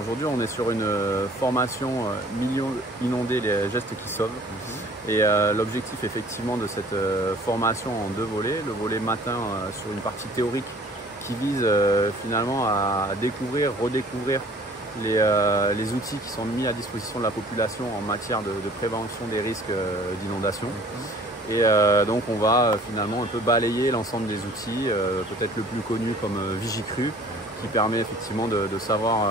Aujourd'hui, on est sur une formation Millions inondés, les gestes qui sauvent. Et l'objectif effectivement de cette formation en 2 volets, le volet matin sur une partie théorique qui vise finalement à découvrir, redécouvrir les outils qui sont mis à disposition de la population en matière de prévention des risques d'inondation. Et donc on va finalement un peu balayer l'ensemble des outils, peut-être le plus connu comme Vigicru, qui permet effectivement de savoir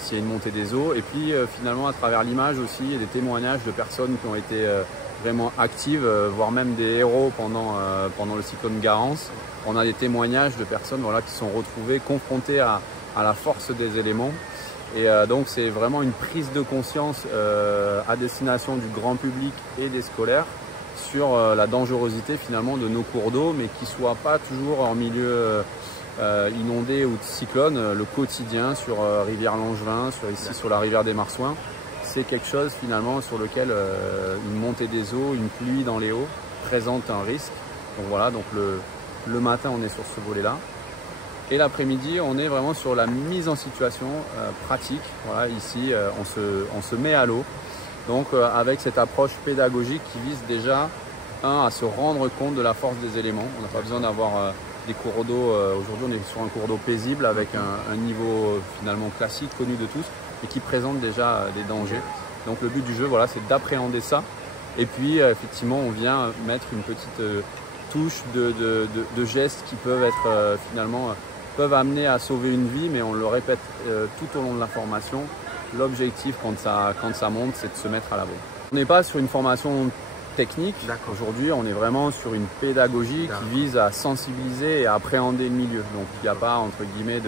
s'il y a une montée des eaux. Et puis finalement à travers l'image aussi, il y a des témoignages de personnes qui ont été vraiment actives, voire même des héros pendant le cyclone Garance. On a des témoignages de personnes qui se sont retrouvées confrontées à la force des éléments. Et donc c'est vraiment une prise de conscience à destination du grand public et des scolaires sur la dangerosité finalement de nos cours d'eau, mais qui ne soient pas toujours en milieu inondé ou de cyclone. Le quotidien sur rivière Langevin, sur la rivière des Marsouins, c'est quelque chose finalement sur lequel une montée des eaux, une pluie dans les hauts présente un risque. Donc voilà, donc le matin on est sur ce volet-là. Et l'après-midi, on est vraiment sur la mise en situation pratique. Voilà, ici, on se met à l'eau. Donc avec cette approche pédagogique qui vise déjà, à se rendre compte de la force des éléments. On n'a pas besoin d'avoir des cours d'eau. Aujourd'hui, on est sur un cours d'eau paisible avec un niveau finalement classique, connu de tous, et qui présente déjà des dangers. Donc le but du jeu, voilà, c'est d'appréhender ça. Et puis, effectivement, on vient mettre une petite touche de gestes qui peuvent être peuvent amener à sauver une vie, mais on le répète tout au long de la formation. L'objectif quand ça monte, c'est de se mettre à l'abri. On n'est pas sur une formation technique. Aujourd'hui, on est vraiment sur une pédagogie qui vise à sensibiliser et à appréhender le milieu. Donc il n'y a pas entre guillemets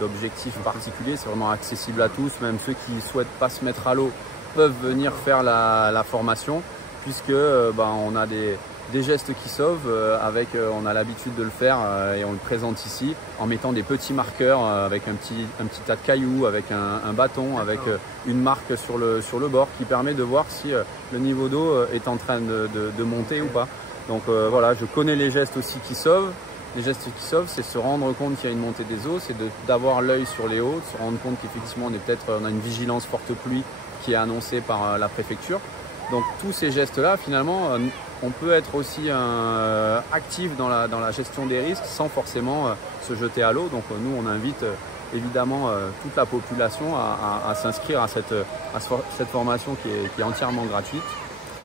d'objectif particulier, c'est vraiment accessible à tous. Même ceux qui ne souhaitent pas se mettre à l'eau peuvent venir faire la formation, puisque on a des gestes qui sauvent, on a l'habitude de le faire et on le présente ici en mettant des petits marqueurs avec un petit tas de cailloux, avec un bâton, avec une marque sur le bord qui permet de voir si le niveau d'eau est en train de monter ou pas. Donc voilà, je connais les gestes aussi qui sauvent. Les gestes qui sauvent, c'est se rendre compte qu'il y a une montée des eaux, c'est d'avoir l'œil sur les hauts, de se rendre compte qu'effectivement on a une vigilance forte pluie qui est annoncée par la préfecture. Donc tous ces gestes-là, finalement, on peut être aussi actif dans la gestion des risques sans forcément se jeter à l'eau. Donc nous, on invite évidemment toute la population à s'inscrire à cette formation qui est entièrement gratuite.